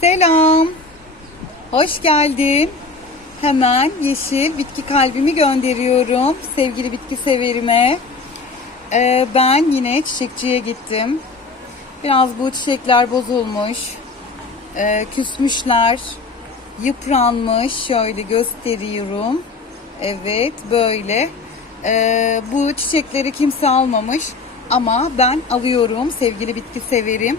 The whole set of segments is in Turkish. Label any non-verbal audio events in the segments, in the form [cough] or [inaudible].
Selam. Hoş geldin. Hemen yeşil bitki kalbimi gönderiyorum sevgili bitki severime. Ee, ben yine çiçekçiye gittim. Biraz bu çiçekler bozulmuş. Ee, küsmüşler. Yıpranmış. Şöyle gösteriyorum. Evet böyle. Ee, bu çiçekleri kimse almamış. Ama ben alıyorum sevgili bitki severim.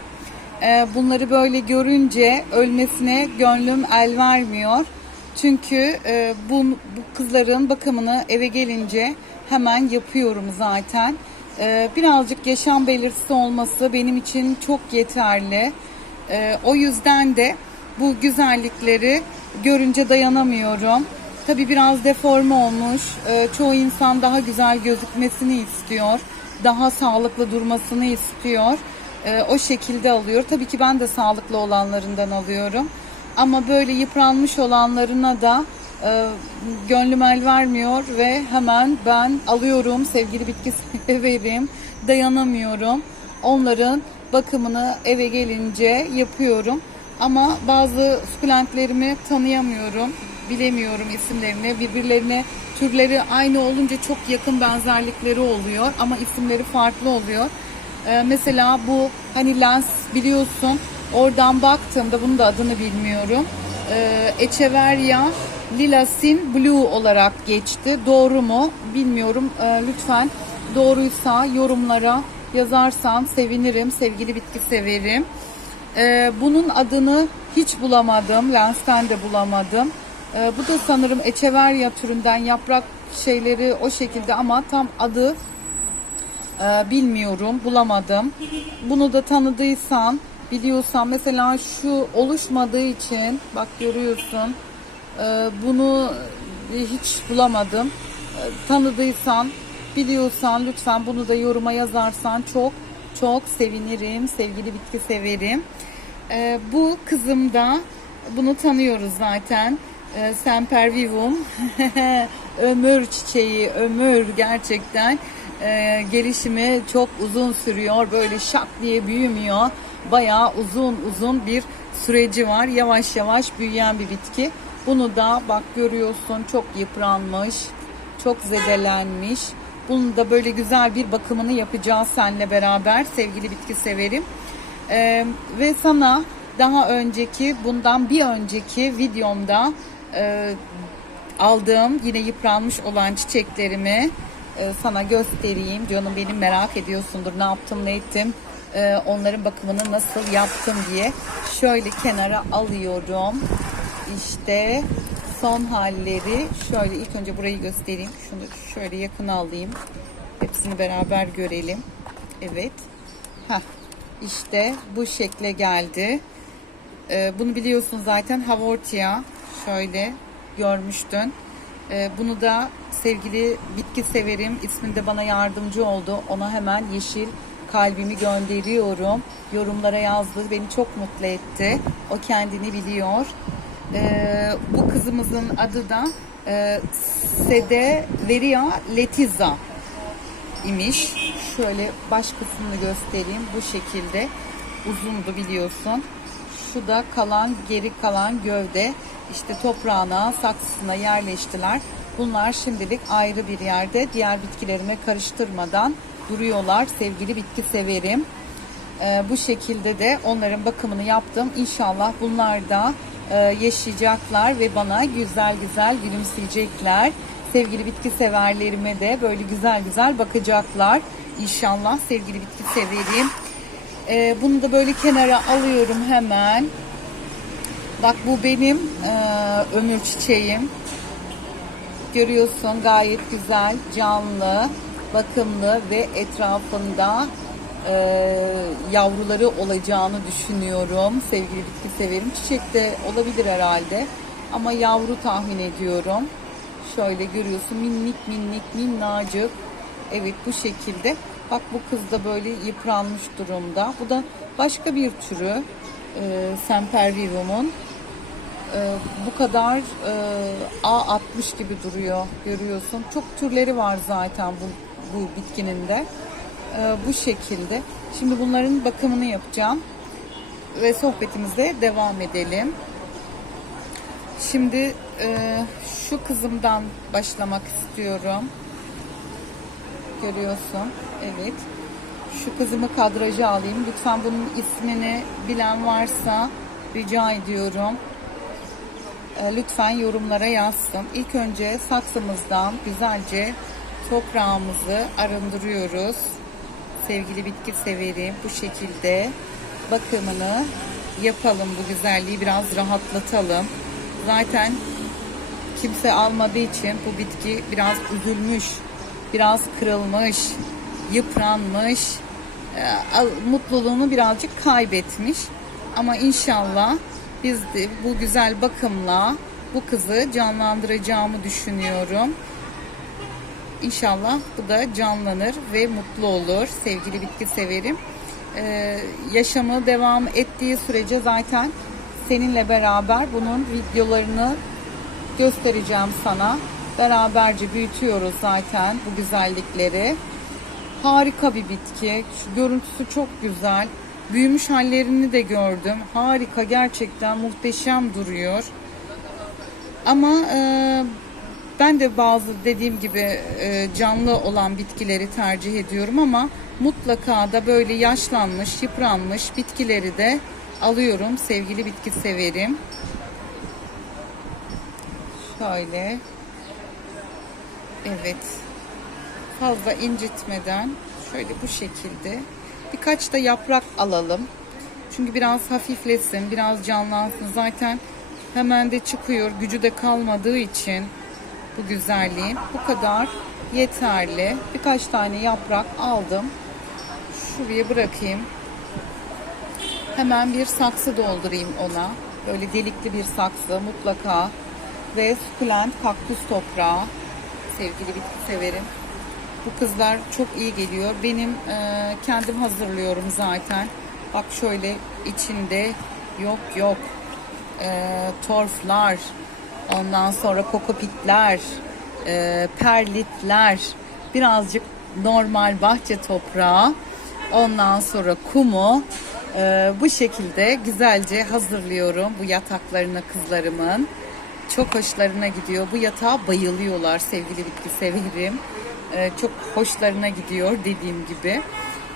Ee, bunları böyle görünce ölmesine gönlüm el vermiyor. Çünkü e, bu, bu kızların bakımını eve gelince hemen yapıyorum zaten. Ee, birazcık yaşam belirtisi olması benim için çok yeterli. O yüzden de bu güzellikleri görünce dayanamıyorum. Tabi biraz deforme olmuş. Çoğu insan daha güzel gözükmesini istiyor. Daha sağlıklı durmasını istiyor. Ee, o şekilde alıyor. Tabii ki ben de sağlıklı olanlarından alıyorum. Ama böyle yıpranmış olanlarına da e, gönlüm el vermiyor ve hemen ben alıyorum sevgili bitki [laughs] severim. Dayanamıyorum. Onların bakımını eve gelince yapıyorum. Ama bazı sukulentlerimi tanıyamıyorum. Bilemiyorum isimlerini. Birbirlerine türleri aynı olunca çok yakın benzerlikleri oluyor ama isimleri farklı oluyor. Ee, mesela bu hani lens biliyorsun oradan baktığımda bunun da adını bilmiyorum. Ee, Echeveria Lilasin Blue olarak geçti. Doğru mu bilmiyorum. Ee, lütfen doğruysa yorumlara yazarsan sevinirim. Sevgili bitki severim. Bunun adını hiç bulamadım. Lensten de bulamadım. Bu da sanırım Echeveria türünden yaprak şeyleri o şekilde ama tam adı ee, bilmiyorum, bulamadım. Bunu da tanıdıysan, biliyorsan mesela şu oluşmadığı için bak görüyorsun. e, bunu hiç bulamadım. E, tanıdıysan, biliyorsan lütfen bunu da yoruma yazarsan çok çok sevinirim. Sevgili bitki severim. E, bu kızım da bunu tanıyoruz zaten. E, Sempervivum. [laughs] ömür çiçeği, ömür gerçekten e, gelişimi çok uzun sürüyor. Böyle şak diye büyümüyor. Bayağı uzun uzun bir süreci var. Yavaş yavaş büyüyen bir bitki. Bunu da bak görüyorsun çok yıpranmış, çok zedelenmiş. Bunun da böyle güzel bir bakımını yapacağız seninle beraber sevgili bitki severim. E, ve sana daha önceki bundan bir önceki videomda e, aldığım yine yıpranmış olan çiçeklerimi e, sana göstereyim. Canım benim merak ediyorsundur ne yaptım ne ettim. E, onların bakımını nasıl yaptım diye. Şöyle kenara alıyorum. İşte son halleri. Şöyle ilk önce burayı göstereyim. Şunu şöyle yakına alayım. Hepsini beraber görelim. Evet. Heh. İşte bu şekle geldi. E, bunu biliyorsun zaten Havortia. Şöyle görmüştün. Ee, bunu da sevgili bitki severim isminde bana yardımcı oldu. Ona hemen yeşil kalbimi gönderiyorum. Yorumlara yazdı. Beni çok mutlu etti. O kendini biliyor. Ee, bu kızımızın adı da e, Sede Veria Letiza imiş. Şöyle baş kısmını göstereyim. Bu şekilde uzundu biliyorsun. Şu da kalan geri kalan gövde işte toprağına, saksısına yerleştiler. Bunlar şimdilik ayrı bir yerde diğer bitkilerime karıştırmadan duruyorlar. Sevgili bitki severim. Ee, bu şekilde de onların bakımını yaptım. İnşallah bunlar da e, yaşayacaklar ve bana güzel güzel gülümseyecekler. Sevgili bitki severlerime de böyle güzel güzel bakacaklar. İnşallah sevgili bitki severim. Ee, bunu da böyle kenara alıyorum hemen. Bak bu benim e, ömür çiçeğim. Görüyorsun gayet güzel, canlı, bakımlı ve etrafında e, yavruları olacağını düşünüyorum. Sevgili bitki severim. Çiçek de olabilir herhalde. Ama yavru tahmin ediyorum. Şöyle görüyorsun minnik minnik minnacık. Evet bu şekilde. Bak bu kız da böyle yıpranmış durumda. Bu da başka bir türü. E, Sempervivum'un e, bu kadar e, A60 gibi duruyor görüyorsun. Çok türleri var zaten bu, bu bitkinin de. E, bu şekilde. Şimdi bunların bakımını yapacağım. ve sohbetimize devam edelim. Şimdi e, şu kızımdan başlamak istiyorum. Görüyorsun. Evet. Şu kızımı kadraja alayım. Lütfen bunun ismini bilen varsa rica ediyorum. E, lütfen yorumlara yazsın. İlk önce saksımızdan güzelce toprağımızı arındırıyoruz. Sevgili bitki severim bu şekilde bakımını yapalım bu güzelliği biraz rahatlatalım. Zaten kimse almadığı için bu bitki biraz üzülmüş, biraz kırılmış, yıpranmış, e, mutluluğunu birazcık kaybetmiş. Ama inşallah biz de bu güzel bakımla bu kızı canlandıracağımı düşünüyorum. İnşallah bu da canlanır ve mutlu olur. Sevgili bitki severim. Ee, yaşamı devam ettiği sürece zaten seninle beraber bunun videolarını göstereceğim sana. Beraberce büyütüyoruz zaten bu güzellikleri. Harika bir bitki. Şu görüntüsü çok güzel. Büyümüş hallerini de gördüm. Harika gerçekten muhteşem duruyor. Ama e, ben de bazı dediğim gibi e, canlı olan bitkileri tercih ediyorum ama mutlaka da böyle yaşlanmış, yıpranmış bitkileri de alıyorum. Sevgili bitki severim. Şöyle. Evet. Fazla incitmeden şöyle bu şekilde birkaç da yaprak alalım. Çünkü biraz hafiflesin, biraz canlansın. Zaten hemen de çıkıyor. Gücü de kalmadığı için bu güzelliğin. Bu kadar yeterli. Birkaç tane yaprak aldım. Şuraya bırakayım. Hemen bir saksı doldurayım ona. Böyle delikli bir saksı mutlaka. Ve sukulent kaktüs toprağı. Sevgili bitki severim. Bu kızlar çok iyi geliyor. Benim e, kendim hazırlıyorum zaten. Bak şöyle içinde yok yok e, torflar, ondan sonra kokopitler, e, perlitler, birazcık normal bahçe toprağı, ondan sonra kumu e, bu şekilde güzelce hazırlıyorum bu yataklarına kızlarımın. Çok hoşlarına gidiyor. Bu yatağa bayılıyorlar sevgili bitki severim. E, çok hoşlarına gidiyor dediğim gibi.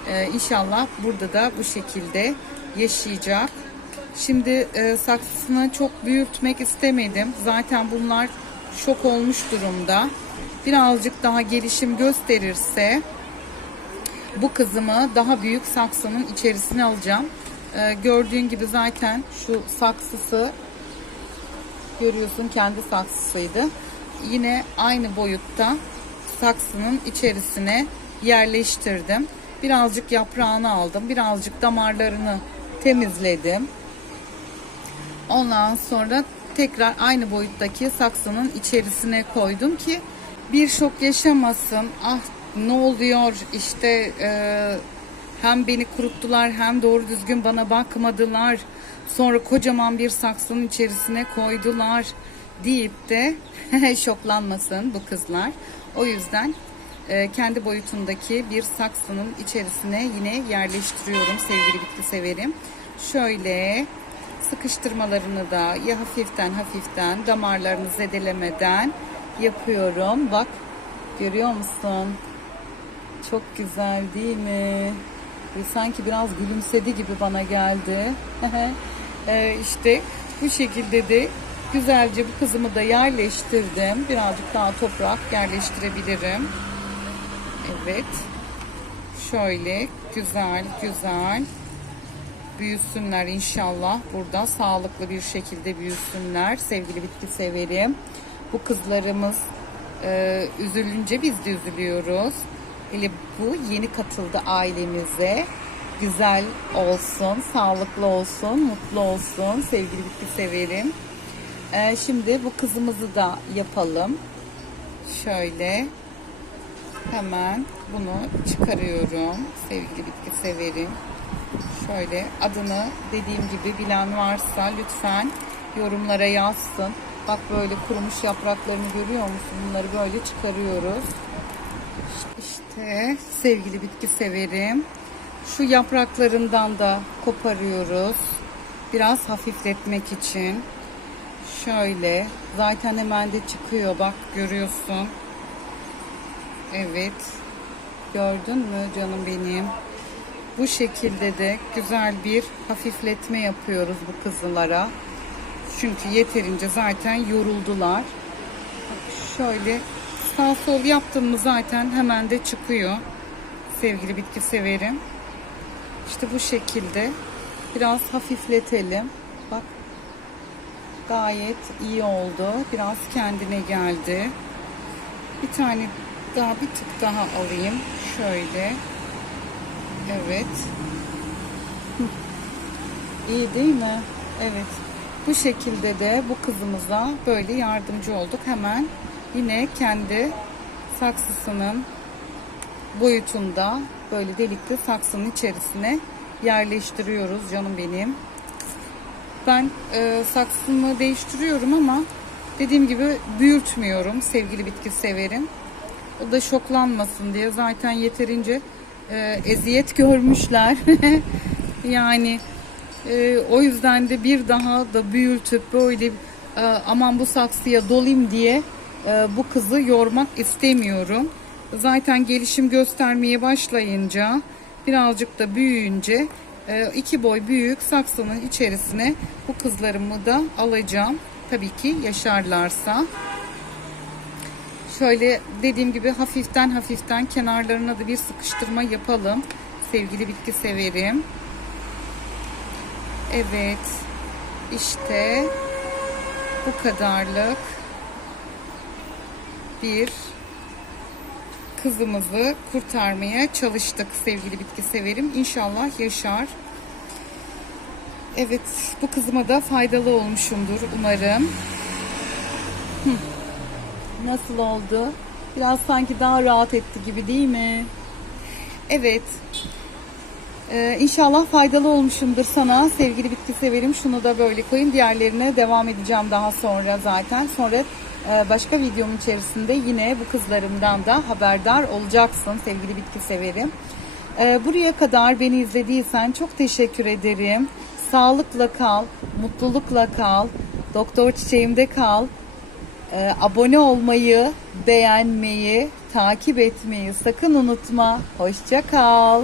E, inşallah burada da bu şekilde yaşayacak. Şimdi e, saksısını çok büyütmek istemedim. Zaten bunlar şok olmuş durumda. Birazcık daha gelişim gösterirse bu kızımı daha büyük saksının içerisine alacağım. E, gördüğün gibi zaten şu saksısı görüyorsun kendi saksısıydı. Yine aynı boyutta saksının içerisine yerleştirdim. Birazcık yaprağını aldım. Birazcık damarlarını temizledim. Ondan sonra tekrar aynı boyuttaki saksının içerisine koydum ki bir şok yaşamasın. Ah ne oluyor işte e, hem beni kuruttular hem doğru düzgün bana bakmadılar. Sonra kocaman bir saksının içerisine koydular deyip de [laughs] şoklanmasın bu kızlar. O yüzden e, kendi boyutundaki bir saksının içerisine yine yerleştiriyorum sevgili bitki severim. Şöyle sıkıştırmalarını da ya hafiften hafiften damarlarını zedelemeden yapıyorum. Bak görüyor musun? Çok güzel değil mi? Ve sanki biraz gülümsedi gibi bana geldi. ee, [laughs] işte bu şekilde de güzelce bu kızımı da yerleştirdim. Birazcık daha toprak yerleştirebilirim. Evet. Şöyle güzel güzel büyüsünler inşallah. Burada sağlıklı bir şekilde büyüsünler. Sevgili bitki severim. Bu kızlarımız e, üzülünce biz de üzülüyoruz. Hele bu yeni katıldı ailemize. Güzel olsun sağlıklı olsun mutlu olsun. Sevgili bitki severim e, şimdi bu kızımızı da yapalım şöyle hemen bunu çıkarıyorum sevgili bitki severim Şöyle adını dediğim gibi bilen varsa lütfen yorumlara yazsın. Bak böyle kurumuş yapraklarını görüyor musun? Bunları böyle çıkarıyoruz. İşte sevgili bitki severim. Şu yapraklarından da koparıyoruz. Biraz hafifletmek için. Şöyle. Zaten hemen de çıkıyor. Bak görüyorsun. Evet. Gördün mü canım benim? Bu şekilde de güzel bir hafifletme yapıyoruz bu kızılara. Çünkü yeterince zaten yoruldular. Şöyle sağ sol yaptım mı zaten hemen de çıkıyor. Sevgili bitki severim. İşte bu şekilde biraz hafifletelim. Gayet iyi oldu. Biraz kendine geldi. Bir tane daha bir tık daha alayım. Şöyle. Evet. İyi değil mi? Evet. Bu şekilde de bu kızımıza böyle yardımcı olduk. Hemen yine kendi saksısının boyutunda böyle delikli saksının içerisine yerleştiriyoruz canım benim. Ben e, saksımı değiştiriyorum ama dediğim gibi büyütmüyorum sevgili bitki severim. O da şoklanmasın diye zaten yeterince e, eziyet [laughs] görmüşler. [laughs] yani e, o yüzden de bir daha da büyütüp böyle e, aman bu saksıya dolayım diye e, bu kızı yormak istemiyorum. Zaten gelişim göstermeye başlayınca birazcık da büyüyünce iki boy büyük saksının içerisine bu kızlarımı da alacağım. Tabii ki yaşarlarsa. Şöyle dediğim gibi hafiften hafiften kenarlarına da bir sıkıştırma yapalım. Sevgili bitki severim. Evet. İşte bu kadarlık bir kızımızı kurtarmaya çalıştık sevgili bitki severim. İnşallah yaşar. Evet bu kızıma da faydalı olmuşumdur umarım. Nasıl oldu? Biraz sanki daha rahat etti gibi değil mi? Evet. Ee, inşallah faydalı olmuşumdur sana sevgili bitki severim. Şunu da böyle koyayım. Diğerlerine devam edeceğim daha sonra zaten. Sonra başka videomun içerisinde yine bu kızlarımdan da haberdar olacaksın sevgili bitki severim. Ee, buraya kadar beni izlediysen çok teşekkür ederim. Sağlıkla kal, mutlulukla kal, doktor çiçeğimde kal. Ee, abone olmayı, beğenmeyi, takip etmeyi sakın unutma. Hoşça kal.